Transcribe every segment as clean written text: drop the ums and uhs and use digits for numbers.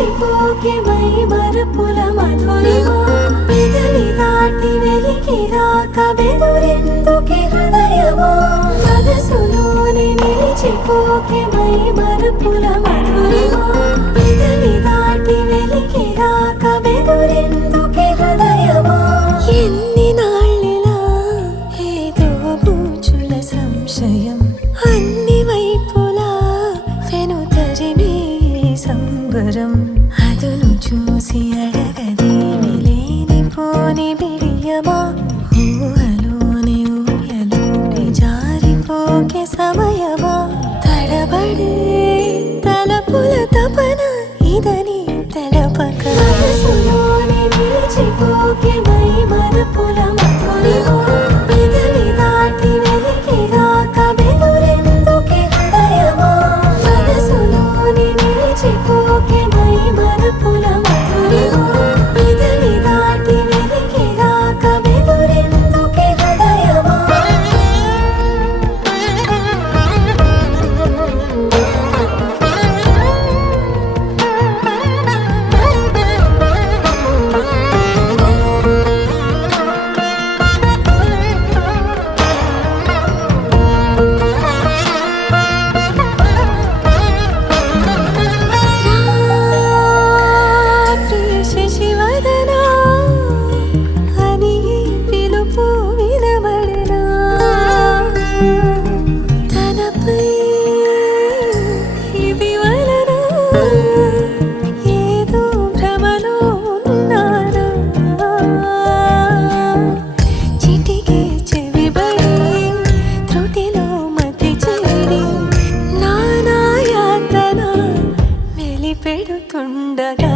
నిలిచిపోకే my మరపుల Madhurima పెదవి దాటి వెలికి రాక బెదురెందుకే హృదయమా మనసులోనే నిలిచిపోకే మై మరపుల మధురిమా పెదవి దాటి వెలికి రాక బెదురెందుకే హృదయమా ఎన్ని నాళ్ళిలా ఏదో బూచుల సంశయం అన్ని వైపులా వెనుతరిమే సంబరం అదును చూసి అడగదేమి లేనిపోని బిడియమా ఊహలోని ఊయలోకి జారిపోకే సమయమా తడబడే తలపుల తపన ఇదని తెలపక మనసులోని నిలిచిపోకే మై మరపుల మధురిమా పెదవి దాటి వెలికి రాక బెదురెందుకే హృదయమా మనసులోని నిలిచిపోకే మై మరపుల మధురిమా పెదవి దాటి వెలికి రాక బెదురెందుకే హృదయమా శశివదనా అని పిలుపు వినబడినా తనపై ఇది వలన ఏదో భ్రమలో ఉన్నానా చిటికే చెవిబడి త్రుటిలో మతి చెడి నానాయాతన వెలిపెడుతుండగా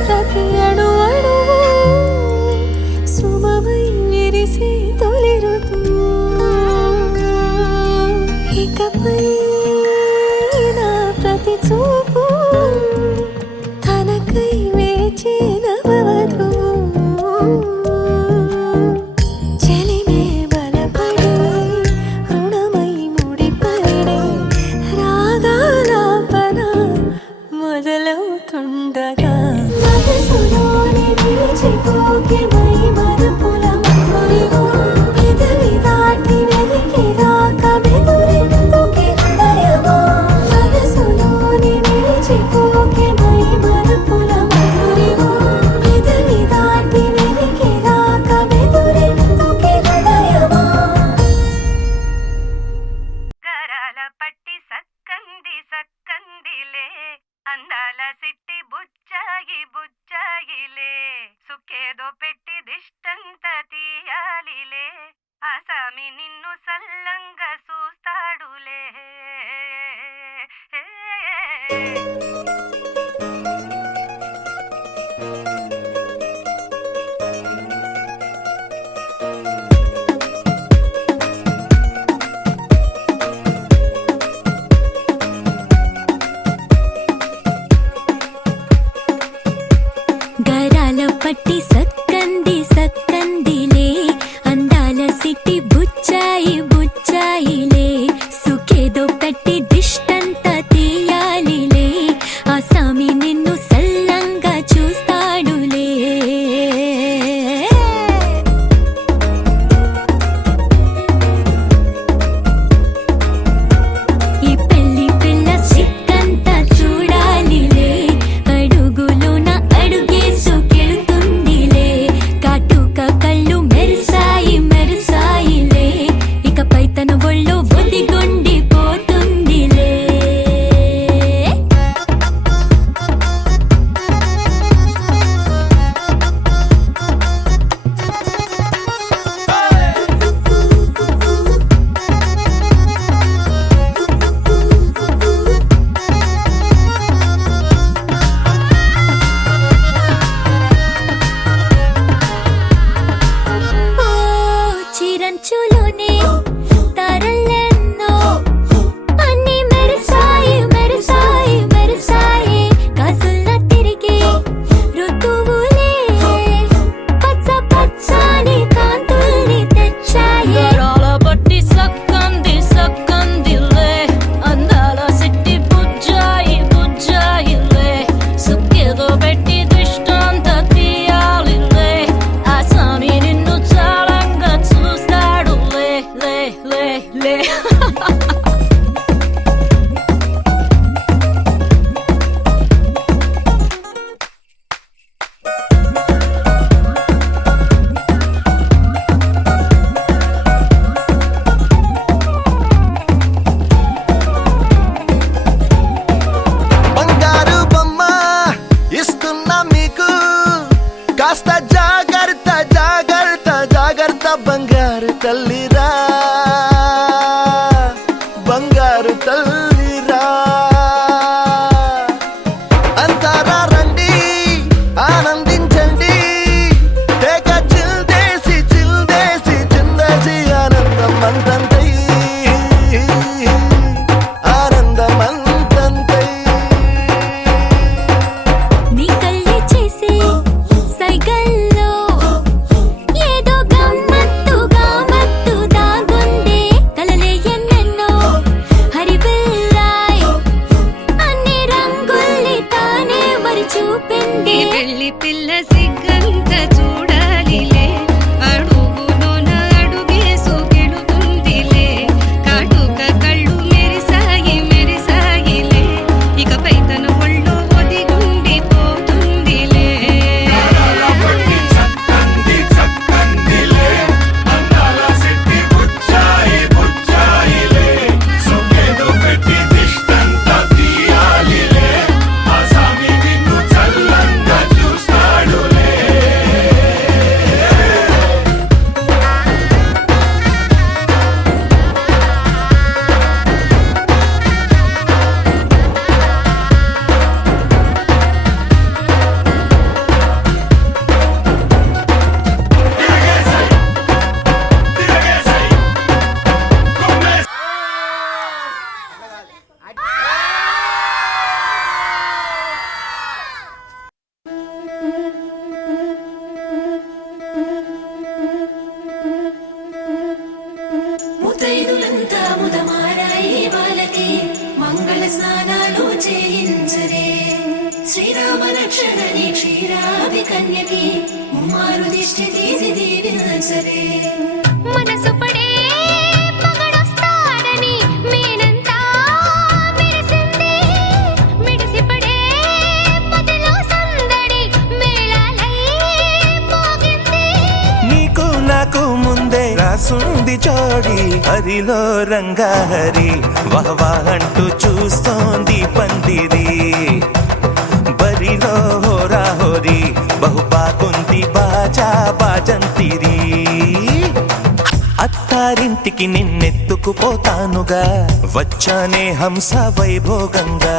ప్రతి అణు అణువు సుమమై విరిసే తొలి ఋతువు ఇకపై నా ప్రతి చూపు తనకై వేచి నవవధువు చెలిమే బలపడి రుణమై ముడిపడి రాగాలాపన మొదలవుతుండగా మనసులోని నిలిచిపోకే మై మరపుల మధురిమా పెదవి దాటి వెలికి రాక బెదురెందుకే హృదయమా మనసులోని నిలిచిపోకే మై మరపుల మధురిమా పెదవి దాటి వెలికి రాక బెదురెందుకే హృదయమా గరాల పట్టి సక్కంది సక్కందిలే అందాల సిట్టి బుచ్చాయి బుచ్చాయిలే సుక్కేదో పెట్టి దిష్టంత తీయాలిలే ఆసామి నిన్ను సల్లంగా చూస్తాడులే గరాల పట్టి సక్కంది సక్కందిలే అందాల సిట్టి బుచ్చాయి బుచ్చాయిలే సుఖేదో పెట్టి దిష్టంత తీయాలిలే ఆసామి నిన్ను సల్లంగా చూస్తాడులే ఈ పెళ్లి పిల్ల సిక్కంతా చూడాలిలే అడుగులోన అడుగేసుకెళ్తుందిలే కాట కాస్త జాగ్రత్త జాగ్రత్త జాగ్రత్త బంగారు తల్లిరా బంగారు తల్లిరా అంతారా రండి ఆనందించండి తేక చిల్దేసి చిందేసి ఆనందం అంతంతై ఆనందం అంతంతై నీ కళ్ళే చేసే సైగల్లో ఏదో గమ్మత్తుగా మత్తు దాగుందే కలలే ఎన్నెన్నో హరిబిల్లాయ్ అన్ని రంగుల్ని తానే మరి చూపింది పెళ్లి పిల్ల సిగ్గంత చూడాలిలే అడుగులోన అడుగేసు గెలుతుందిలే కాటుక కళ్ళు మెరిసాయిలే ఇకపై తన ఒళ్ళో ఒదిగుండిపోతుందిలే ముతైదులంతా ముదమారాయి వాళ్ళకి మంగళ స్నానాలు చేయించరే శ్రీరామ రక్షణని క్షీరాభి కన్యకి ముమ్మారు దిష్టి తీసి దీవించరే మనసు పడే మగడొస్తాడని మేనంతా మెరిసింది మిడిసిపడే మదిలో సందడి మేళాలై మోగింది నీకు నాకు ముందే రాసుంది జోడి హరిలో రంగా హరి వహవా అంటూ చూస్తోంది పందిరి బరిలో హోరా హోరి బహు బాగుంది బాజా బాజంతిరి అత్తారింటికి నిన్నెత్తుకుపోతానుగా వచ్చానే హంస వైభోగంగా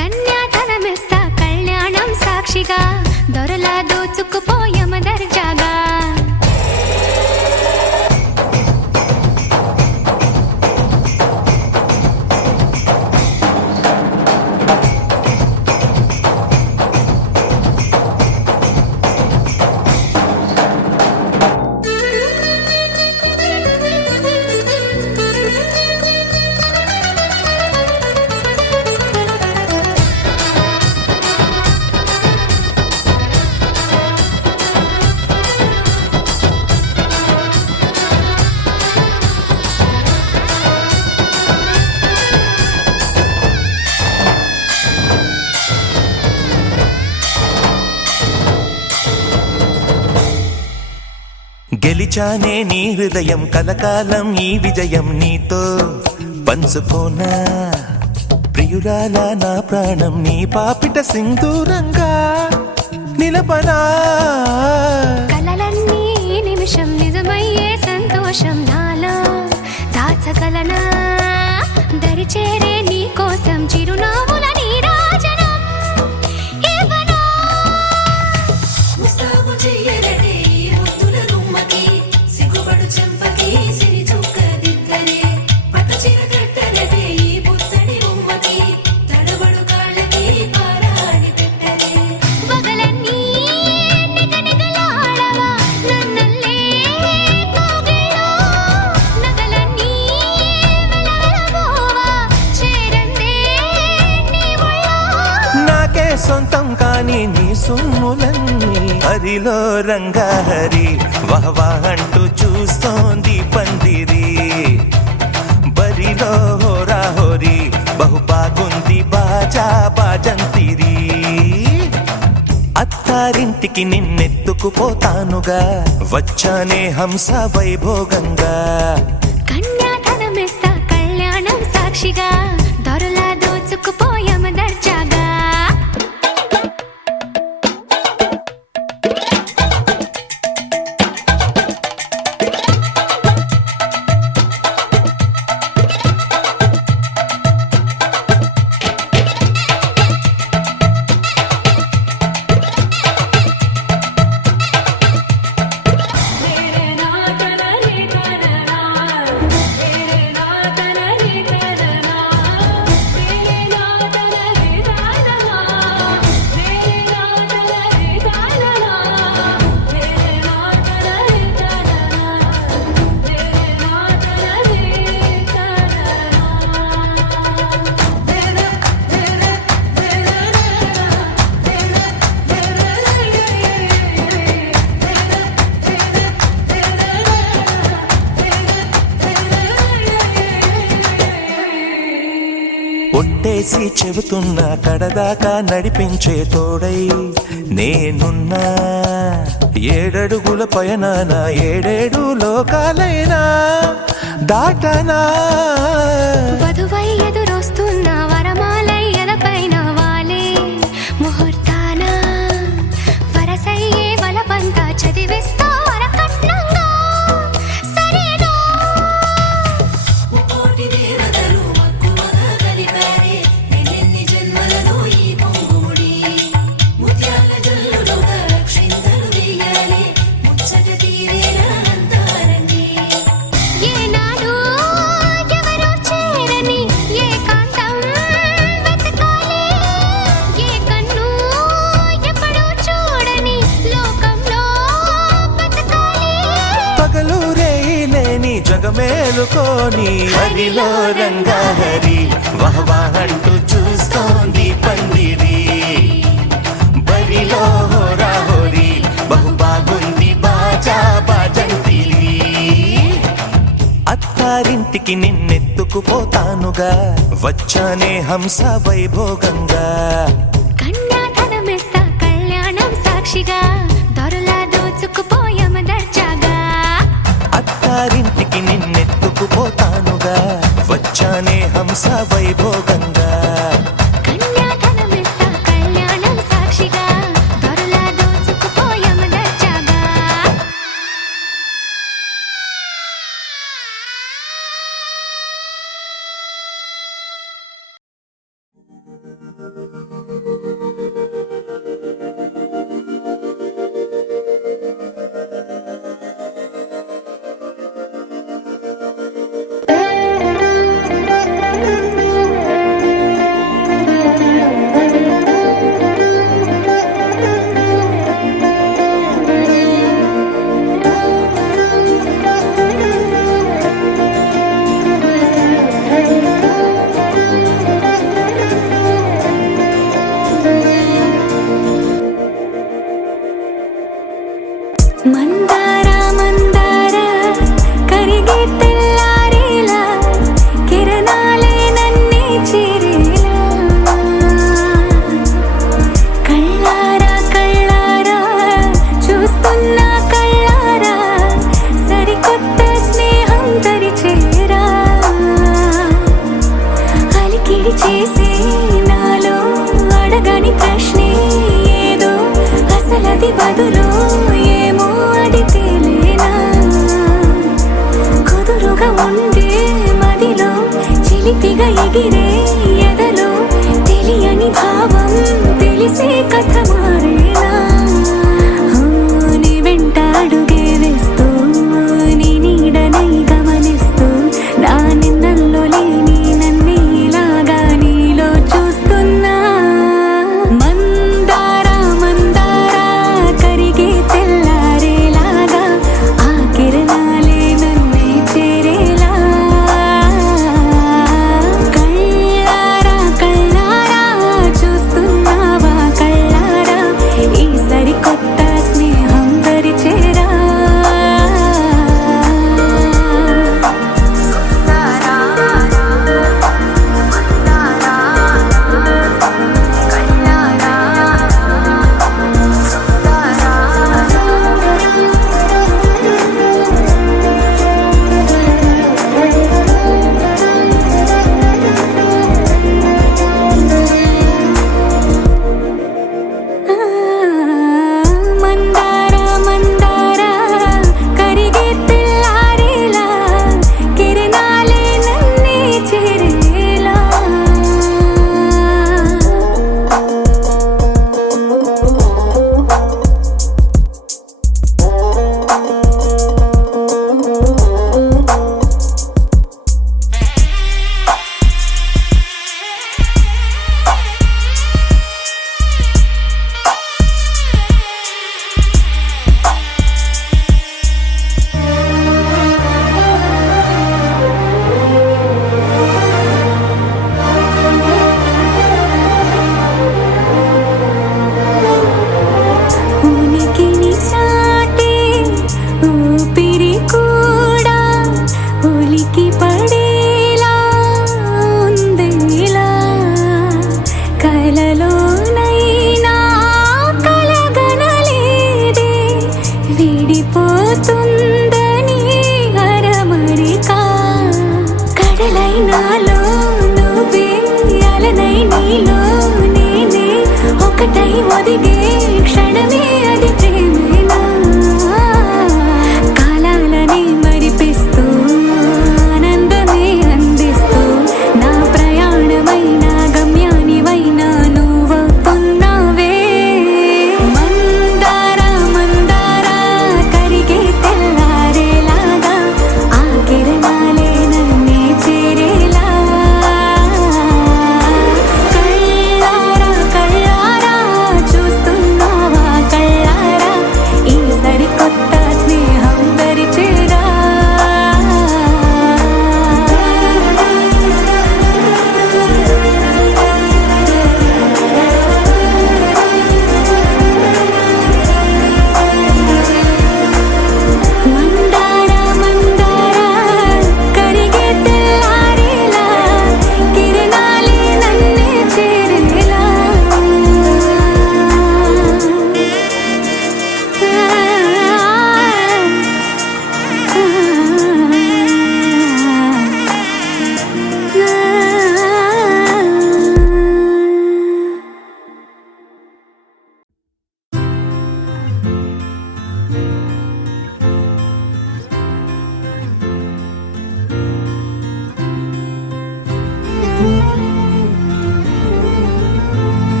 కన్యాధనమిస్తా కళ్యాణం సాక్షిగా దొరలా దోచుకుపోయమ దర్జాగా గెలిచానే నీ హృదయం కలకాలం ఈ విజయం నీతో పంచుకోనా ప్రియురాలా నా ప్రాణం నీ పాపిట సింధూరంగా నిలపనా కలలన్నీ నిమిషం నిజమయ్యే సంతోషం నాలో దాచగలనా దరిచేరే నీ కోసం చిరునవ్వుల నీరాజనం ఇవ్వనా ముస్తాబు చెయ్యరటే ఈ ముద్దుల గుమ్మకి సిగ్గుపడు చెంపకి సిరి చుక్క దిద్దరే పట్టు చీర కట్టరటే ఈ పుత్తడి గుమ్మకి తడబడు కాళ్ళకి పారాడి పెట్టరే పగలన్నీ నిగనిగలాడవా నన్నల్లే కోగిలో నగలన్నీ వెలవెలబోవా చేరందే నీ ఒళ్ళో నాకే సొంతం కాని నీ సొమ్ములన్నీ హరిలో రంగా హరి వహవా అంటూ చూస్తోంది పందిరి బరిలో హోరా హోరి బహు బాగుంది బాజా బాజంతిరి అత్తారింటికి నిన్నెత్తుకుపోతానుగా వచ్చానే హంస వైభోగంగా కన్యాధనమిస్తా కళ్యాణం సాక్షిగా దొరలా దోచుకుపోయమ దర్జాగా చేసి చెబుతున్నా కడదాకా నడిపించే తోడై నేనున్నా. 7 అడుగుల పయనాన 7 లోకాలైనా దాటనా. వధువై ఎదురొస్తున్న వరమాలై ఎలపైన వాలే ముహూర్తాన వరసయ్యే వలపంతా చదివిస్తా వరకట్నంగా. సరేనా కోటి దేవతలు మక్కువగా కలిపారే ఎన్నెన్ని జన్మలలో ఈ పొంగుముడి. ముత్యాల జల్లులుగా క్షింతలు వేయాలి ముచ్చట తీరేలా అంతారండి. ఏనాడు ఎవరో చేరని ఏకాంతం వెతకాలి. ఏ కన్ను ఎప్పుడూ చూడని లోకంలో బతకాలి. పగలు రేయిలేని జగమేలుకోని హరిలో రంగా హరి వహవాహంటూ చూస్తోంది పందిరి. బరిలో హోరా హోరి బహు బాగుంది బాజా బాజంతిరి. అత్తారింటికి నిన్నెత్తుకుపోతానుగా వచ్చానే హంస వైభోగంగా. కన్యాధనమిస్తా కళ్యాణం సాక్షిగా దొరలా దోచుకుపోయామ దర్జాగా. అత్తారింటికి నిన్నెత్తుకుపోతానుగా వచ్చానే హంస వైభోగంగా. కన్యాధనమిస్తా కళ్యాణం సాక్షిగా దొరలా దోచుకుపోయామ దర్జాగా. మందార మందార కరిగే తెల్లారేలా కిరణాలే నన్నే చేరేలా. కళ్ళారా కళ్ళారా చూస్తున్నా కళ్ళారా సరికొత్త స్నేహం తరిచేరా. అలికిడి చేసే నాలో అడగని ప్రశ్నే ఏదో అసలది బదులు